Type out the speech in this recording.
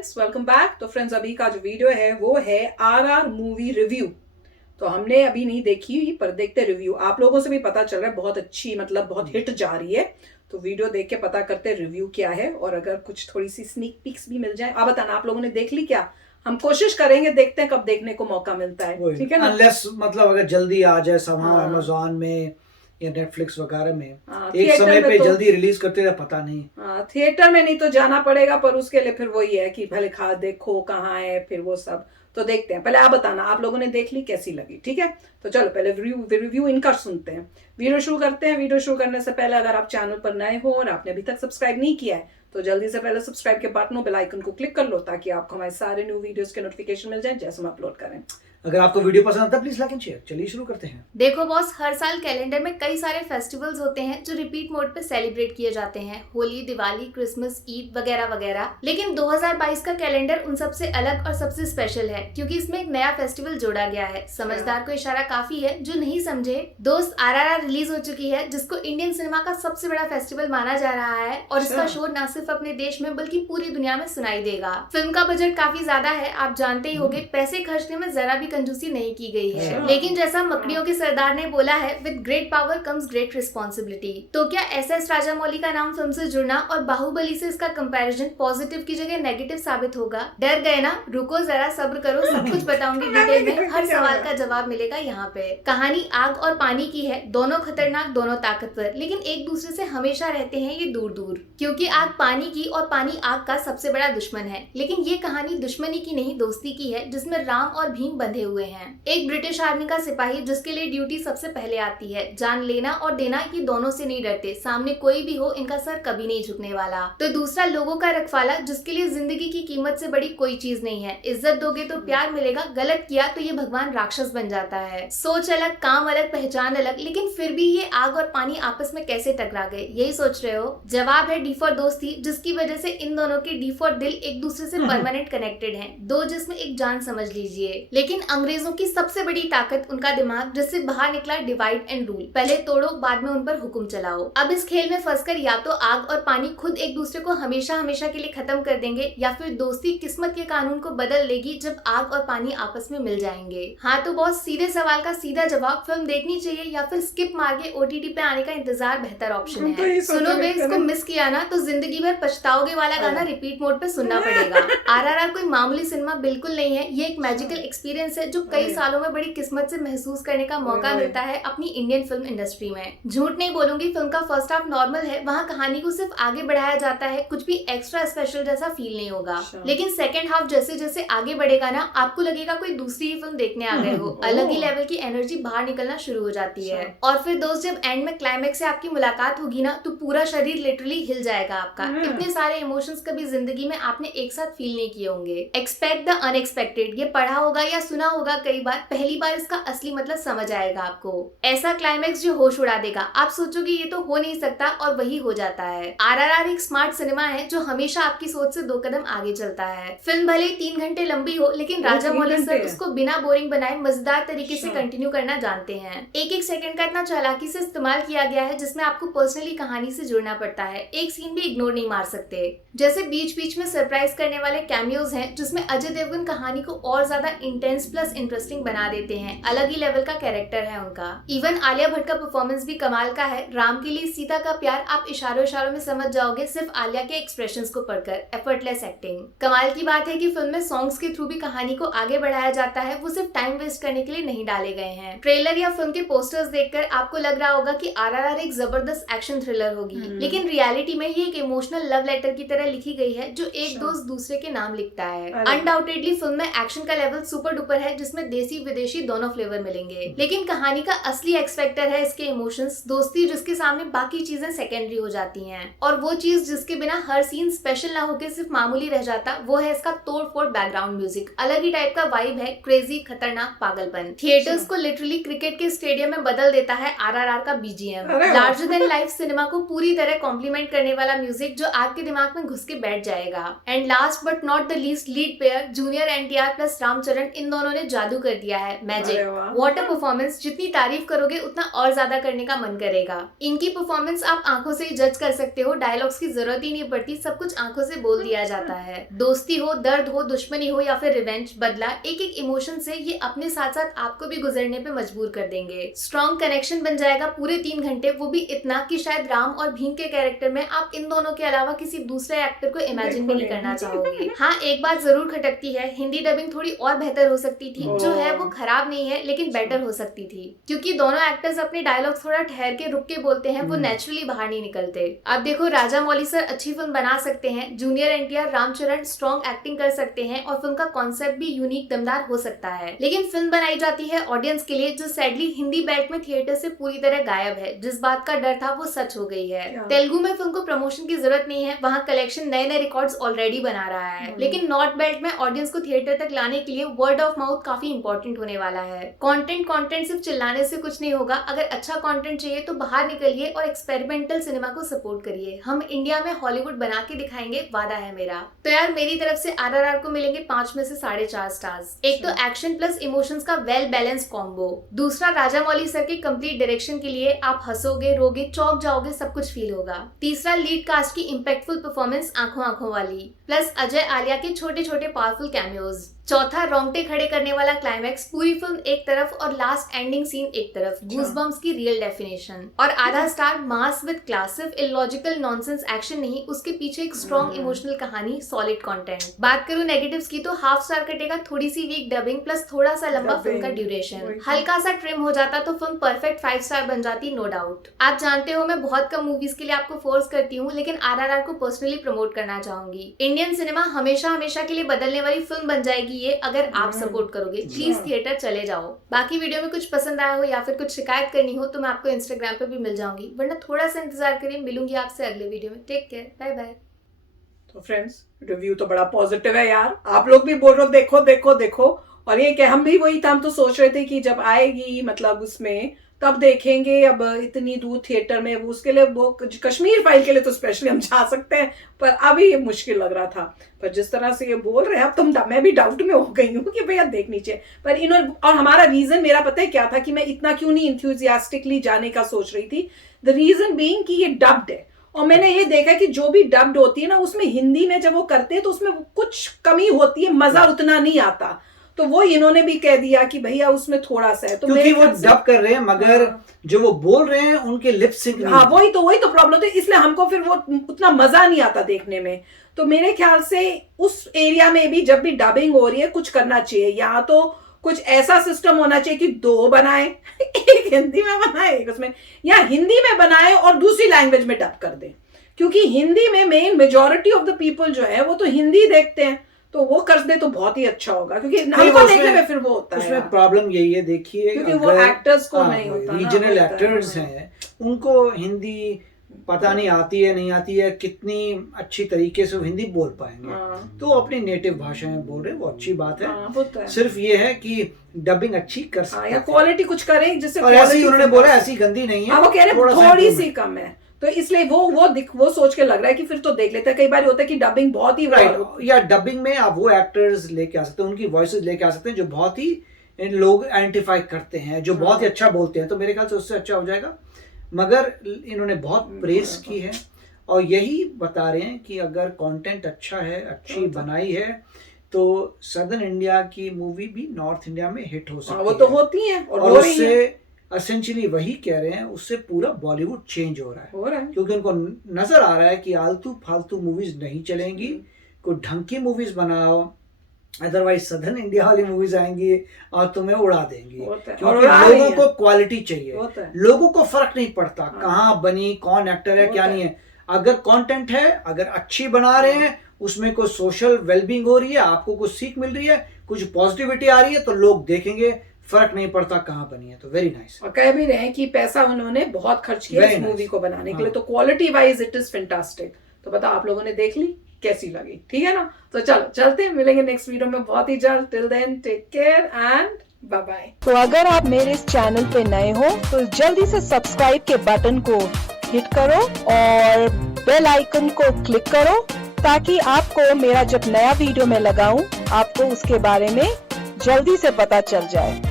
Friends, welcome back. तो friends, अभी का जो वीडियो है वो है आरआर मूवी रिव्यू। तो हमने अभी नहीं देखी पर देखते रिव्यू। आप लोगों से भी पता चल रहा है बहुत अच्छी, मतलब बहुत हिट जा रही है। तो वीडियो देख के पता करते रिव्यू क्या है, और अगर कुछ थोड़ी सी स्नीक पिक्स भी मिल जाए। आप बताना, आप लोगों ने देख ली क्या? हम कोशिश करेंगे, देखते हैं कब देखने को मौका मिलता है। ठीक है ना? अनलेस मतलब अगर जल्दी आ जाए समहाउ हाँ। अमेज़न में या नेटफ्लिक्स वगैरह में एक थिएटर समय में पे तो जल्दी रिलीज करते हैं, पता नहीं। थिएटर में नहीं तो जाना पड़ेगा, पर उसके लिए फिर वही है कि भले खा देखो कहाँ है, फिर वो सब तो देखते हैं। पहले आप बताना, आप लोगों ने देख ली, कैसी लगी? ठीक है, तो चलो पहले रिव्यू इनका सुनते हैं। वीडियो शुरू करते हैं। वीडियो शुरू करने से पहले अगर आप चैनल पर नए हो और आपने अभी तक सब्सक्राइब नहीं किया है तो जल्दी से पहले सब्सक्राइब के बटन और बेल आइकन को क्लिक कर लो, ताकि आपको हमारे सारे न्यू वीडियोस के नोटिफिकेशन मिल जाए जैसे हम अपलोड करें। अगर आपको वीडियो पसंद आता है प्लीज लाइक एंड शेयर। चलिए शुरू करते हैं। देखो बॉस, हर साल कैलेंडर में कई सारे फेस्टिवल्स होते हैं जो रिपीट मोड पे सेलिब्रेट किए जाते हैं। होली, दिवाली, क्रिसमस, ईद वगैरह वगैरह। लेकिन 2022 का कैलेंडर उन सबसे अलग और सबसे स्पेशल है, क्योंकि इसमें एक नया फेस्टिवल जोड़ा गया है। समझदार को इशारा काफी है, जो नहीं समझे। दोस्त आरआरआर रिलीज हो चुकी है, जिसको इंडियन सिनेमा का सबसे बड़ा फेस्टिवल माना जा रहा है, और इसका शोर न सिर्फ अपने देश में बल्कि पूरी दुनिया में सुनाई देगा। फिल्म का बजट काफी ज्यादा है, आप जानते ही होंगे। पैसे खर्चने में जरा भी कंजूसी नहीं की गई है, लेकिन जैसा मकड़ियों के सरदार ने बोला है, with great power comes great responsibility. तो क्या एसएस राजामौली का नाम फिल्म से जुड़ना और बाहुबली से इसका कंपैरिजन पॉजिटिव की जगह नेगेटिव साबित होगा? डर गए ना? रुको जरा, सब्र करो, सब कुछ बताऊंगी डिटेल में। हर सवाल का जवाब मिलेगा यहाँ पे। कहानी आग और पानी की है, दोनों खतरनाक, दोनों ताकतवर, लेकिन एक दूसरे से हमेशा रहते हैं ये दूर दूर, क्योंकि आग पानी की और पानी आग का सबसे बड़ा दुश्मन है। लेकिन ये कहानी दुश्मनी की नहीं, दोस्ती की है, जिसमें राम और भीम बंधे हुए हैं। एक ब्रिटिश आर्मी का सिपाही जिसके लिए ड्यूटी सबसे पहले आती है। जान लेना और देना, ये दोनों से नहीं डरते। सामने कोई भी हो, इनका सर कभी नहीं झुकने वाला। तो दूसरा, लोगों का रखवाला, जिसके लिए जिंदगी की कीमत से बड़ी कोई चीज नहीं है। इज्जत दोगे तो प्यार मिलेगा, गलत किया तो ये भगवान राक्षस बन जाता है। सोच अलग, काम अलग, पहचान अलग, लेकिन फिर भी ये आग और पानी आपस में कैसे टकरा गए? यही सोच रहे हो? जवाब है डी फॉर दोस्ती, जिसकी वजह से इन दोनों के डी फॉर दिल एक दूसरे से परमानेंट कनेक्टेड हैं। दो जिसमें एक जान समझ लीजिए। लेकिन अंग्रेजों की सबसे बड़ी ताकत उनका दिमाग, जिससे बाहर निकला डिवाइड एंड रूल। पहले तोड़ो, बाद में उन पर हुक्म चलाओ। अब इस खेल में फंसकर या तो आग और पानी खुद एक दूसरे को हमेशा हमेशा के लिए खत्म कर देंगे, या फिर दोस्ती किस्मत के कानून को बदल लेगी जब आग और पानी आपस में मिल जाएंगे। हाँ तो बहुत सीधे सवाल का सीधा जवाब, फिल्म देखनी चाहिए या फिर स्किप मार के ओटीटी पे आने का इंतजार बेहतर ऑप्शन है। सुनो बे, इसको मिस किया ना तो जिंदगी भर पछताओगे वाला गाना रिपीट मोड पे सुनना पड़ेगा। आरआरआर कोई मामूली सिनेमा बिल्कुल नहीं है, ये एक मैजिकल एक्सपीरियंस है जो कई सालों में बड़ी किस्मत से महसूस करने का मौका मिलता है अपनी इंडियन फिल्म इंडस्ट्री में। झूठ नहीं बोलूंगी, फिल्म का फर्स्ट हाफ नॉर्मल है, वहाँ कहानी को सिर्फ आगे बढ़ाया जाता है, कुछ भी एक्स्ट्रा स्पेशल जैसा फील नहीं होगा। लेकिन सेकंड हाफ जैसे जैसे आगे बढ़ेगा ना, आपको लगेगा कोई दूसरी ही फिल्म देखने आ गए हो। अलग ही लेवल की एनर्जी बाहर निकलना शुरू हो जाती है। और फिर दोस्त, जब एंड में क्लाइमेक्स से आपकी मुलाकात होगी ना, तो पूरा शरीर लिटरली हिल जाएगा आपका। इतने सारे इमोशंस कभी जिंदगी में आपने एक साथ फील नहीं किए होंगे। एक्सपेक्ट द अनएक्सपेक्टेड, ये पढ़ा होगा या सुना होगा कई बार, पहली बार इसका असली मतलब समझ आएगा आपको। ऐसा क्लाइमेक्स जो होश उड़ा देगा, आप सोचोगे ये तो हो नहीं सकता, और वही हो जाता है। आरआरआर एक स्मार्ट सिनेमा है जो हमेशा आपकी सोच से 2 कदम आगे चलता है। फिल्म भले 3 घंटे लंबी हो, लेकिन राजामौली सर उसको बिना बोरिंग बनाए मजेदार तरीके से कंटिन्यू करना जानते हैं। एक एक सेकंड का इतना चालाकी से इस्तेमाल किया गया है, जिसमें आपको पर्सनली कहानी से जुड़ना पड़ता है। एक सीन भी इग्नोर नहीं मार सकते। जैसे बीच बीच में सरप्राइज करने वाले कैमियोज हैं, जिसमें अजय देवगन कहानी को और ज्यादा इंटेंस प्लस इंटरेस्टिंग बना देते हैं। अलग ही लेवल का कैरेक्टर है उनका। इवन आलिया भट्ट का परफॉर्मेंस भी कमाल का है। राम के लिए सीता का प्यार आप इशारों इशारों में समझ जाओगे सिर्फ आलिया के एक्सप्रेशंस को पढ़कर। Effortless acting. कमाल की बात है कि फिल्म में सॉन्ग्स के थ्रू भी कहानी को आगे बढ़ाया जाता है, वो सिर्फ टाइम वेस्ट करने के लिए नहीं डाले गए हैं। ट्रेलर या फिल्म के पोस्टर्स देखकर आपको लग रहा होगा कि आरआरआर एक जबरदस्त एक्शन थ्रिलर होगी, लेकिन रियलिटी में ये एक इमोशनल लव लेटर की तरह लिखी गई है, जो एक दोस्त दूसरे के नाम लिखता है। अनडाउटेडली फिल्म में एक्शन का लेवल सुपर डुपर है, जिसमें देसी विदेशी दोनों फ्लेवर मिलेंगे। लेकिन कहानी का असली एक्स फैक्टर है इसके इमोशंस, दोस्ती जिसके सामने बाकी चीजें सेकेंडरी हो जाती हैं। और वो चीज जिसके बिना हर सीन स्पेशल ना होकर सिर्फ मामूली रह जाता, वो है इसका तोड़ फोड़ बैकग्राउंड म्यूजिक। अलग ही टाइप का वाइब है, क्रेजी, खतरनाक, पागलपन। थिएटर्स को लिटरली क्रिकेट के स्टेडियम में बदल देता है आरआरआर का BGM. Larger than life cinema को पूरी तरह कॉम्प्लीमेंट करने वाला म्यूजिक, जो आपके दिमाग में घुस के बैठ जाएगा। And last but not the least, lead pair junior NTR plus Ram Charan, इन दोनों उन्होंने जादू कर दिया है, मैजिक। अरे वाह। वाटर परफॉर्मेंस जितनी तारीफ करोगे उतना और ज्यादा करने का मन करेगा। इनकी परफॉर्मेंस आप आंखों से ही जज कर सकते हो, डायलॉग्स की जरूरत ही नहीं पड़ती, सब कुछ आंखों से बोल दिया जाता है। दोस्ती हो, दर्द हो, दुश्मनी हो या फिर रिवेंज, बदला, एक एक इमोशन से ये अपने साथ साथ आपको भी गुजरने पे मजबूर कर देंगे। स्ट्रॉन्ग कनेक्शन बन जाएगा पूरे 3 घंटे, वो भी इतना कि शायद राम और भीम के कैरेक्टर में आप इन दोनों के अलावा किसी दूसरे एक्टर को इमेजिन भी नहीं करना चाहोगे। हाँ, एक बात जरूर खटकती है, हिंदी डबिंग थोड़ी और बेहतर हो सकती थी। जो है वो खराब नहीं है लेकिन बेटर हो सकती थी, क्योंकि दोनों एक्टर्स अपने डायलॉग थोड़ा ठहर के रुक के बोलते हैं, वो नेचुरली बाहर नहीं निकलते। अब देखो, राजा मौली सर अच्छी फिल्म बना सकते हैं, junior NTR, Ram Charan strong acting कर सकते हैं और फिल्म का कॉन्सेप्ट भी यूनिक दमदार हो सकता है, लेकिन फिल्म बनाई जाती है ऑडियंस के लिए जो सैडली हिंदी बेल्ट में थिएटर से पूरी तरह गायब है। जिस बात का डर था वो सच हो गई है। तेलुगु में फिल्म को प्रमोशन की जरूरत नहीं है, वहाँ कलेक्शन नए नए रिकॉर्ड्स ऑलरेडी बना रहा है, लेकिन नॉर्थ बेल्ट में ऑडियंस को थिएटर तक लाने के लिए वर्ड ऑफ माउथ काफी इंपॉर्टेंट होने वाला है। कंटेंट सिर्फ चिल्लाने से कुछ नहीं होगा। अगर अच्छा कंटेंट चाहिए तो बाहर निकलिए और एक्सपेरिमेंटल सिनेमा को सपोर्ट करिए। हम इंडिया में हॉलीवुड बना के दिखाएंगे, वादा है मेरा। तो यार, मेरी तरफ से आरआरआर को मिलेंगे 5 में से 4.5 स्टार्स। एक तो एक्शन प्लस इमोशंस का वेल बैलेंस कॉम्बो, दूसरा राजा मौली सर के कंप्लीट डायरेक्शन के लिए आप हंसोगे, रोगे, चौंक जाओगे, सब कुछ फील होगा। तीसरा लीड कास्ट की इम्पैक्टफुल परफॉर्मेंस आंखों आंखों वाली, प्लस अजय आलिया के छोटे छोटे पावरफुल कैमियोज। चौथा रोंगटे खड़े करने वाला क्लाइमैक्स, पूरी फिल्म एक तरफ और लास्ट एंडिंग सीन एक तरफ, गूज़बम्प्स की रियल डेफिनेशन। और आधा स्टार मास विद क्लास, सिर्फ इलॉजिकल नॉनसेंस एक्शन नहीं, उसके पीछे एक स्ट्रॉन्ग इमोशनल कहानी, सॉलिड कंटेंट। बात करूं नेगेटिव्स की तो हाफ स्टार कटेगा थोड़ी सी वीक डबिंग प्लस थोड़ा सा लंबा फिल्म का ड्यूरेशन। हल्का सा ट्रिम हो जाता तो फिल्म परफेक्ट 5 स्टार बन जाती, नो डाउट। आप जानते हो मैं बहुत कम मूवीज के लिए आपको फोर्स करती हूँ, लेकिन आरआरआर को पर्सनली प्रमोट करना चाहूंगी। इंडियन सिनेमा हमेशा हमेशा के लिए बदलने वाली फिल्म बन जाएगी ये, अगर आप सपोर्ट करोगे। प्लीज थिएटर चले जाओ। बाकी वीडियो में कुछ पसंद आया हो या फिर कुछ शिकायत करनी हो तो मैं आपको इंस्टाग्राम पे भी मिल जाऊंगी, वरना थोड़ा सा इंतजार करिए। मिलूंगी आपसे अगले वीडियो में। Take care, bye bye. तो फ्रेंड्स, रिव्यू तो बड़ा पॉजिटिव है यार, आप लोग भी बोल रहे हो देखो देखो देखो, और ये क्या, हम भी वही था, हम तो सोच रहे थे कि जब आएगी मतलब उसमें तब देखेंगे। अब इतनी दूर थिएटर में, उसके लिए वो कश्मीर फाइल के लिए तो स्पेशली हम जा सकते हैं, पर अभी ये मुश्किल लग रहा था। पर जिस तरह से ये बोल रहे हैं अब तो मैं भी डाउट में हो गई हूँ कि भैया देखनी चाहिए। पर इन्होंने, और हमारा रीजन मेरा पता है क्या था कि मैं इतना क्यों नहीं इंथ्यूजियास्टिकली जाने का सोच रही थी। द रीजन बीइंग कि ये डब्ड है, और मैंने ये देखा कि जो भी डब्ड होती है ना, उसमें हिंदी में जब वो करते हैं तो उसमें कुछ कमी होती है, मजा उतना नहीं आता। तो वो इन्होंने भी कह दिया कि भैया उसमें थोड़ा सा है, तो क्योंकि वो डब कर रहे हैं मगर जो वो बोल रहे हैं उनके लिप सिंक। हाँ, वही तो प्रॉब्लम थी, इसलिए हमको फिर वो उतना मजा नहीं आता देखने में। तो मेरे ख्याल से उस एरिया में भी जब भी डबिंग हो रही है कुछ करना चाहिए, या तो कुछ ऐसा सिस्टम होना चाहिए कि 2 बनाए, एक हिंदी में बनाए एक उसमें, या हिंदी में बनाए और दूसरी लैंग्वेज में डब कर दे, क्योंकि हिंदी में main majority of the people जो है वो तो हिंदी देखते हैं, तो वो कर दे तो बहुत ही अच्छा होगा, क्योंकि हमको देखने में फिर वो होता है। उसमें प्रॉब्लम यही है, देखिए, क्योंकि वो एक्टर्स को नहीं होता, रीजनल एक्टर्स हैं, उनको हिंदी पता नहीं आती है, नहीं आती है, कितनी अच्छी तरीके से वो हिंदी बोल पाएंगे। तो अपनी नेटिव भाषा में बोल रहे हैं, वो अच्छी बात है। सिर्फ ये है कि डबिंग अच्छी कर सकते हैं, या क्वालिटी कुछ करें जिससे, और ऐसी उन्होंने बोला ऐसी गंदी नहीं है, वो कह रहे थोड़ी सी कम है, तो इसलिए वो सोच के लग रहा है कि फिर तो देख लेते हैं। कई बार होता है कि डबिंग बहुत ही या डबिंग में आप वो एक्टर्स लेके आ सकते हैं, उनकी वॉइसेस लेके आ सकते हैं जो बहुत ही लोग आइडेंटिफाई करते हैं, जो बहुत ही अच्छा बोलते हैं, तो मेरे ख्याल से उससे अच्छा हो जाएगा। मगर इन्होंने बहुत प्रेस की है और यही बता रहे हैं कि अगर कंटेंट अच्छा है, अच्छी बनाई है, तो सदर्न इंडिया की मूवी भी नॉर्थ इंडिया में हिट हो सकती है। वो तो होती है, और उससे एसेंशियली वही कह रहे हैं, उससे पूरा बॉलीवुड चेंज हो रहा है, क्योंकि उनको नजर आ रहा है कि आलतू फालतू मूवीज नहीं चलेंगी, कोई ढंग की मूवीज बनाओ, अदरवाइज सदर्न इंडिया वाली मूवीज आएंगी और तुम्हें उड़ा देंगी, क्योंकि लोगों को क्वालिटी चाहिए, लोगों को फर्क नहीं पड़ता कहाँ बनी, कौन एक्टर है, क्या नहीं है। अगर कंटेंट है, अगर अच्छी बना रहे हैं, उसमें कोई सोशल वेलबींग हो रही है, आपको कुछ सीख मिल रही है, कुछ पॉजिटिविटी आ रही है, तो लोग देखेंगे, फर्क नहीं पड़ता कहाँ बनी है। तो वेरी नाइस। और कह भी रहे हैं कि पैसा उन्होंने बहुत खर्च किया इस मूवी को बनाने के लिए, तो quality wise it is fantastic. तो बताओ आप लोगों ने देख ली, कैसी लगी, ठीक है ना? तो चलो चलते हैं, मिलेंगे नेक्स्ट वीडियो में बहुत ही जल्द। Till then take care and bye bye. तो अगर आप मेरे इस चैनल पे नए हो तो जल्दी से सब्सक्राइब के बटन को हिट करो और बेल आइकन को क्लिक करो, ताकि आपको मेरा जब नया वीडियो मैं लगाऊं आपको उसके बारे में जल्दी से पता चल जाए।